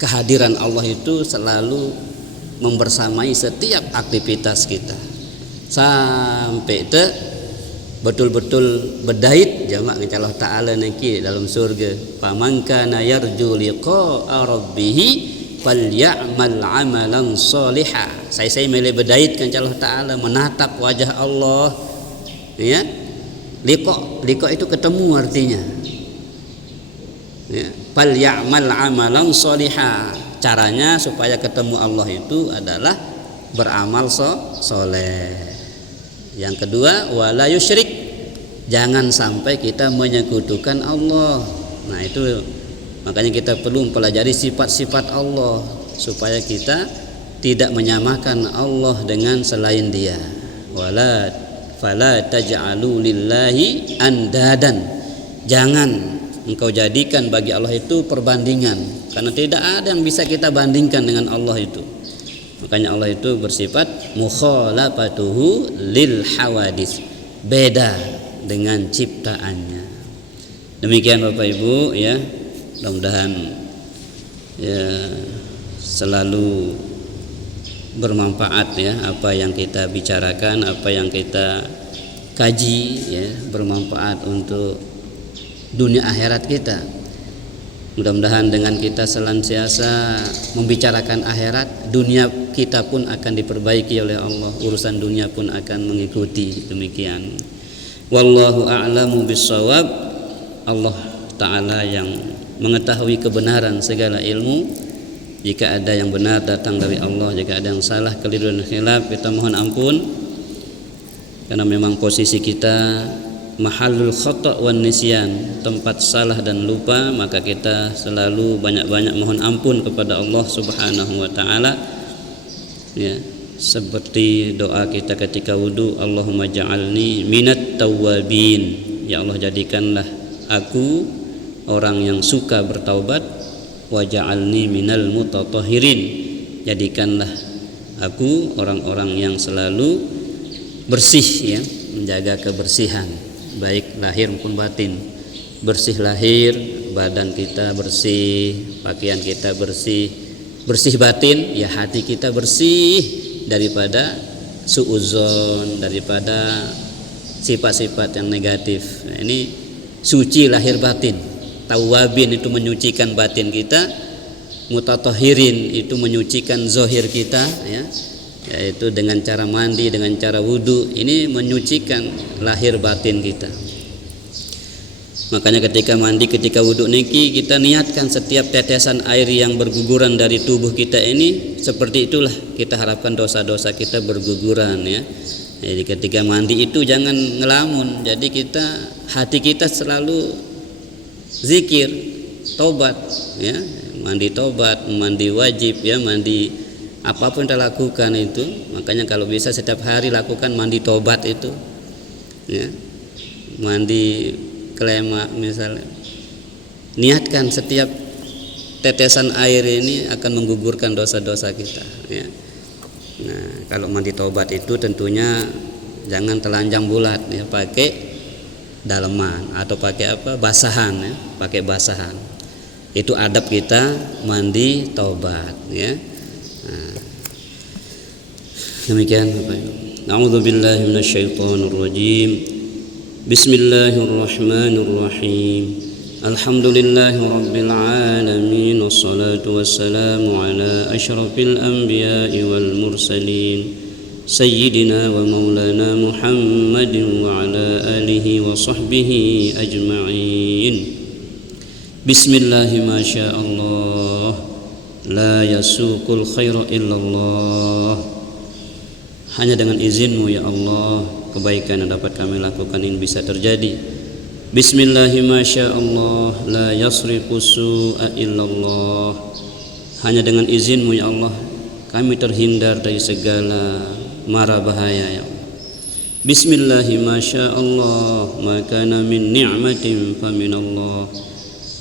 kehadiran Allah itu selalu membersamai setiap aktivitas kita, sampai betul-betul bedait jamak Allah Ta'ala niki dalam surga, faman kana yarju liqa'a rabbih falyamal amalan sholiha. Saya milih bedait kan Allah Ta'ala, menatap wajah Allah, ya. Liqa itu ketemu artinya, ya. Falyamal amalan sholiha, caranya supaya ketemu Allah itu adalah beramal soleh. Yang kedua, wala yusyrik, jangan sampai kita menyekutukan Allah. Nah itu makanya kita perlu mempelajari sifat-sifat Allah supaya kita tidak menyamakan Allah dengan selain Dia. Fala taj'alu lillahi andadan, jangan engkau jadikan bagi Allah itu perbandingan, karena tidak ada yang bisa kita bandingkan dengan Allah itu. Makanya Allah itu bersifat mukhalafatuhu lil hawadis, beda dengan ciptaannya. Demikian Bapak Ibu ya, mudah-mudahan ya selalu bermanfaat ya apa yang kita bicarakan, apa yang kita kaji ya, bermanfaat untuk dunia akhirat kita. Mudah-mudahan dengan kita senantiasa membicarakan akhirat, dunia kita pun akan diperbaiki oleh Allah, urusan dunia pun akan mengikuti. Demikian. Wallahu a'lamu bissawab. Allah Ta'ala yang mengetahui kebenaran segala ilmu. Jika ada yang benar datang dari Allah, jika ada yang salah, keliru dan khilaf, kita mohon ampun, karena memang posisi kita mahallul khata' wan nisyan, tempat salah dan lupa, maka kita selalu banyak-banyak mohon ampun kepada Allah Subhanahu wa taala. Ya, seperti doa kita ketika wudu, Allahumma ja'alni minat tawwabin. Ya Allah, jadikanlah aku orang yang suka bertaubat, wa ja'alni minal mutatahhirin. Jadikanlah aku orang-orang yang selalu bersih ya, menjaga kebersihan baik lahir maupun batin. Bersih lahir, badan kita bersih, pakaian kita bersih. Bersih batin, ya hati kita bersih daripada suudzon, daripada sifat-sifat yang negatif. Nah, ini suci lahir batin. Tawwabin itu menyucikan batin kita, mutatahhirin itu menyucikan zahir kita ya, yaitu dengan cara mandi, dengan cara wudu, ini menyucikan lahir batin kita. Makanya ketika mandi, ketika wudu niki, kita niatkan setiap tetesan air yang berguguran dari tubuh kita ini, seperti itulah kita harapkan dosa-dosa kita berguguran ya. Jadi ketika mandi itu jangan ngelamun, jadi hati kita selalu zikir, tobat ya, mandi tobat, mandi wajib ya, mandi apapun kita lakukan itu. Makanya kalau bisa setiap hari lakukan mandi tobat itu ya, mandi kelema misalnya, niatkan setiap tetesan air ini akan menggugurkan dosa-dosa kita ya. Nah kalau mandi tobat itu tentunya jangan telanjang bulat ya, pakai daleman atau pakai apa, basahan ya, pakai basahan. Itu adab kita mandi tobat ya. Nah, demikian Bapak Ibu. A'udzubillahi minasyaitonirrajim. Bismillahirrahmanirrahim. Alhamdulillahi rabbil alamin, wassalatu wassalamu ala asyrafil anbiya'i wal mursalin, sayyidina wa maulana Muhammadin wa ala alihi wa sahbihi ajma'in. Bismillahi ma syaa Allah, la yasuqul khaira illallah. Hanya dengan izinmu ya Allah, kebaikan yang dapat kami lakukan ini bisa terjadi. Bismillahi ma syaa Allah, la yasrifu su'a illallah. Hanya dengan izinmu ya Allah, kami terhindar dari segala mara bahaya ya Allah. Bismillahi ma syaa Allah, ma kana min ni'matin fa min Allah.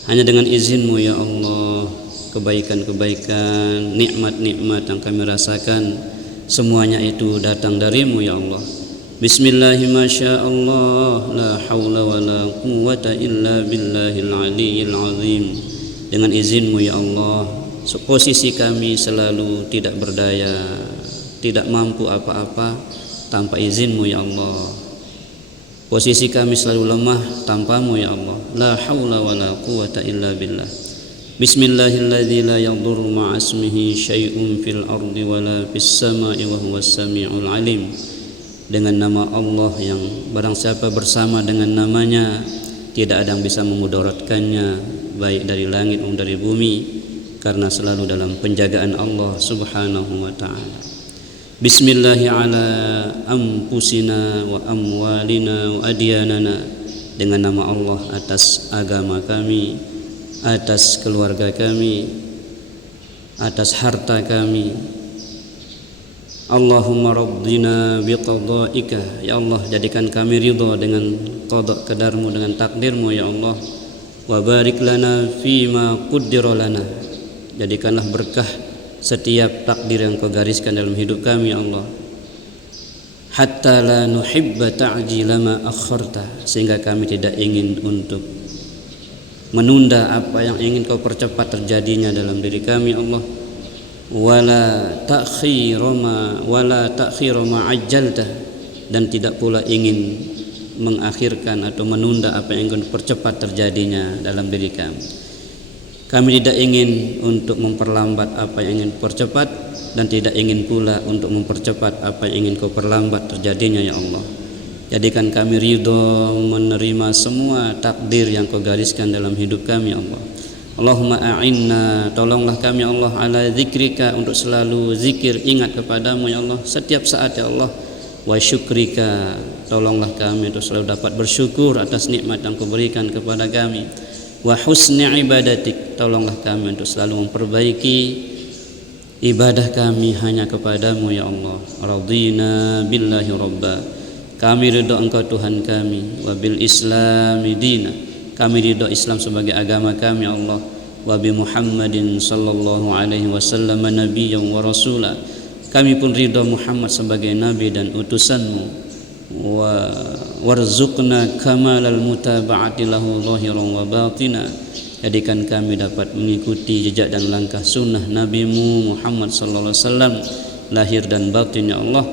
Hanya dengan izinmu ya Allah, kebaikan-kebaikan, nikmat-nikmat yang kami rasakan, semuanya itu datang darimu ya Allah. Bismillah ma sya Allah, la haula wa la quwwata illa billahil aliyyil azim. Dengan izinmu ya Allah, posisi kami selalu tidak berdaya, tidak mampu apa-apa tanpa izinmu ya Allah. Posisi kami selalu lemah tanpamu ya Allah. La haula wa la quwwata illa billah. Bismillahilladzi la yadurru ma'asmihi syai'un fil ardi wa la fis sama'i wa huwas sami'ul alim. Dengan nama Allah yang barang siapa bersama dengan namanya tidak ada yang bisa memudaratkannya, baik dari langit maupun dari bumi, karena selalu dalam penjagaan Allah subhanahu wa ta'ala. Bismillahi ala anfusina wa amwalina wa adyanana. Dengan nama Allah atas agama kami, atas keluarga kami, atas harta kami. Allahumma rabbina biqada'ika. Ya Allah, jadikan kami ridha dengan qada qadarmu, dengan takdirmu ya Allah. Wa barik lana fima qaddara lana. Jadikanlah berkah setiap takdir yang kau gariskan dalam hidup kami ya Allah. Hatta la nuhibba ta'jila ma akharta. Sehingga kami tidak ingin untuk menunda apa yang ingin kau percepat terjadinya dalam diri kami ya Allah. Wala ta'khira ma ajjalta, dan tidak pula ingin mengakhirkan atau menunda apa yang ingin percepat terjadinya dalam diri kami. Kami tidak ingin untuk memperlambat apa yang ingin percepat, dan tidak ingin pula untuk mempercepat apa yang ingin kau perlambat terjadinya ya Allah. Jadikan kami ridha menerima semua takdir yang kau gariskan dalam hidup kami ya Allah. Allahumma a'inna, tolonglah kami Allah ala zikrika, untuk selalu zikir ingat kepadamu ya Allah setiap saat ya Allah. Wa syukrika, tolonglah kami untuk selalu dapat bersyukur atas nikmat yang kau berikan kepada kami. Wa husni ibadatik, tolonglah kami untuk selalu memperbaiki ibadah kami hanya kepadamu ya Allah. Radina billahi rabba, kami ridha Engkau Tuhan kami. Wa bil islami dina, kami ridha Islam sebagai agama kami Allah. Wa bi Muhammadin sallallahu alaihi wasallam nabiyyan wa rasula, kami pun ridha Muhammad sebagai nabi dan utusanmu. Wa warzuqna kamalal mutaba'ati lahu zahiran wa batina, jadikan kami dapat mengikuti jejak dan langkah sunnah nabimu Muhammad sallallahu alaihi wasallam lahir dan batin ya Allah,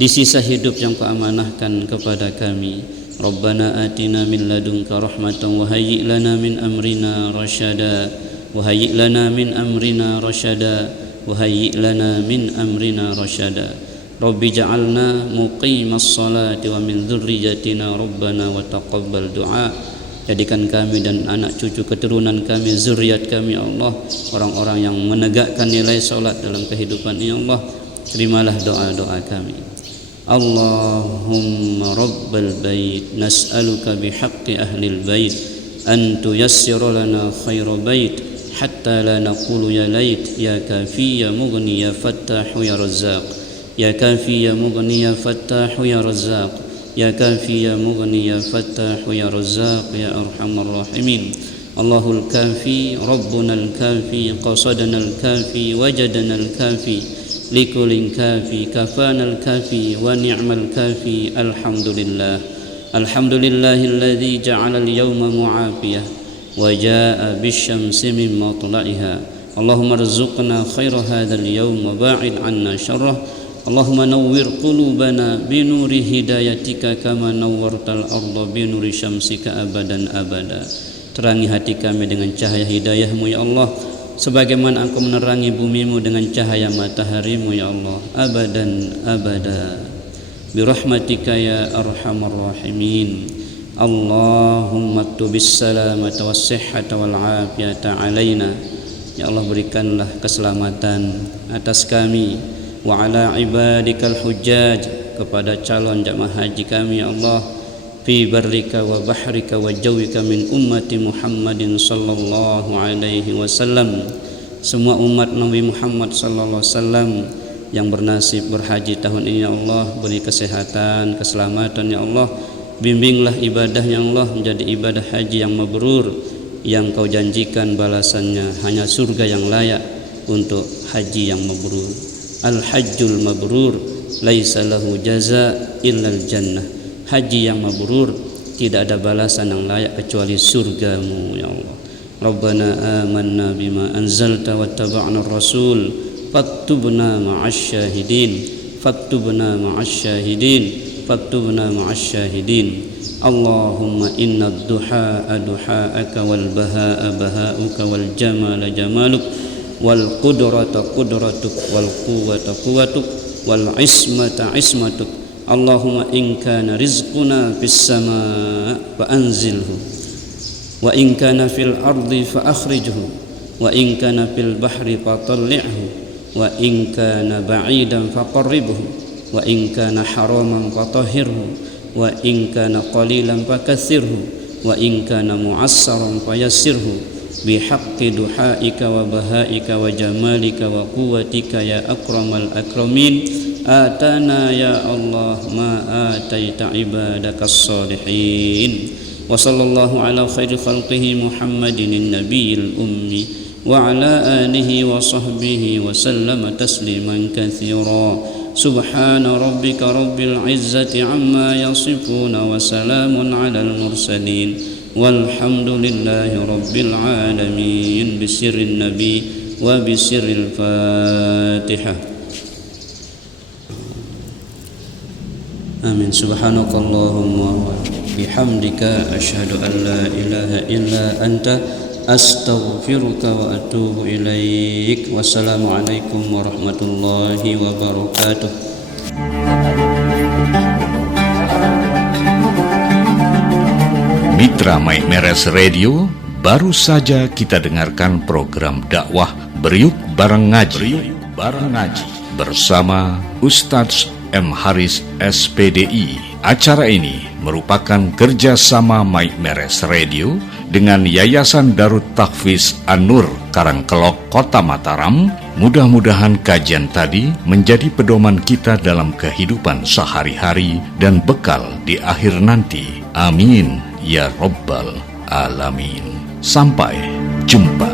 di sisa hidup yang kau amanahkan kepada kami. Rabbana atina min ladunka rahmatan wa hayyi' lana min amrina rasyada wa hayyi' lana min amrina rasyada wa hayyi' lana min amrina rasyada. Rabbi ja'alna muqimas salati wa min dzurriyyatina rabbana wa taqabbal du'a. Jadikan kami dan anak cucu keturunan kami, zuriat kami ya Allah, orang-orang yang menegakkan nilai salat dalam kehidupan ya Allah. Terimalah doa-doa kami. Allahumma rabbal bait, nas'aluka bihaqqi ahlil bait an tuyassira lana khaira bait hatta la naqulu ya lait, ya kafi ya mughni ya fattahu ya razzaq, ya kafi ya mughni ya fattahu ya razzaq, ya kafi ya mughni ya fattahu ya razzaq ya arhamar rahimin. Allahul kafi, rabbuna al kafi, qasadana al kafi, wajadana al kafi, likulin kafi, kafanal kafi, wa ni'mal kafi. Alhamdulillah, alhamdulillahilladzi ja'ala al-yawma mu'afiyah wa jaa'a bisyamsi min matla'iha. Allahumma rzuqna khaira hadzal yawm wa ba'id 'anna syarrah. Allahumma nawwir qulubana bi nuri hidayatika kama nawwartal arda bi nuri syamsika abadan abada. Terangi hati kami dengan cahaya hidayahmu ya Allah, sebagaimana Engkau menerangi bumimu dengan cahaya mataharimu ya Allah, abadan abada. Birahmatika ya arhamar rahimin. Allahumma tubis salamata was sihhata wal afiyata alaina. Ya Allah, berikanlah keselamatan atas kami, wa ala ibadikal hujjaj, kepada calon jamaah haji kami ya Allah, fi barrika wa bahrika wa jawika min ummati Muhammadin sallallahu alaihi wasallam. Semua umat Nabi Muhammad sallallahu alaihi wasallam yang bernasib berhaji tahun ini ya Allah, beri kesehatan, keselamatan ya Allah. Bimbinglah ibadahnya Allah menjadi ibadah haji yang mabrur, yang Kau janjikan balasannya hanya surga yang layak untuk haji yang mabrur. Al-hajjul mabrur laisa lahu jaza illal jannah. Haji yang mabrur tidak ada balasan yang layak kecuali surgamu ya Allah. Rabbana amanna bima anzalta wattaba'na ar-rasul faktubna ma'asy syahidin faktubna ma'asy syahidin faktubna ma'asy syahidin. Allahumma inna ad-duhaa duhaaka wal bahaa bahauka wal jamala jamaluk wal qudrata qudratuk wal quwwata quwwatuk wal ismata ismatuk. Allahumma in kana rizquna fis samaa fa anzilhu wa in kana fil ardi fa akhrijhu wa in kana fil bahri fa talli'hu wa in kana ba'idan fa qarribhu wa in kana haraman fa tahhirhu wa in kana qalilan fa kathirhu wa in kana mu'assaran fa yassirhu bihaqqi duhaika wa bahaika wa jamalika wa quwwatika ya akramal akramin. Atana ya Allah ma ataita ibadakas salihin. Wa sallallahu ala khairi khalqihi Muhammadin nabiyil ummi wa ala alihi wa sahbihi wa sallama tasliman katsira. Subhana rabbika rabbil izzati amma yasifuna wa salamun alal mursalin walhamdulillahi rabbil alamin. Bisirrin nabi wa bisirril fatihah. Amin. Subhanakallahumma wa bihamdika asyhadu an la ilaha illa anta astaghfiruka wa atubu ilaik. Wassalamualaikum warahmatullahi wabarakatuh. Mitra Mike Meres Radio, baru saja kita dengarkan program dakwah Beriuk Bareng Ngaji bersama Ustadz M. Haris SPDI. Acara ini merupakan kerjasama Mike Meres Radio dengan Yayasan Darut Tahfiz An-Nur Karangkelok, Kota Mataram. Mudah-mudahan kajian tadi menjadi pedoman kita dalam kehidupan sehari-hari dan bekal di akhir nanti. Amin ya Rabbal Alamin. Sampai jumpa.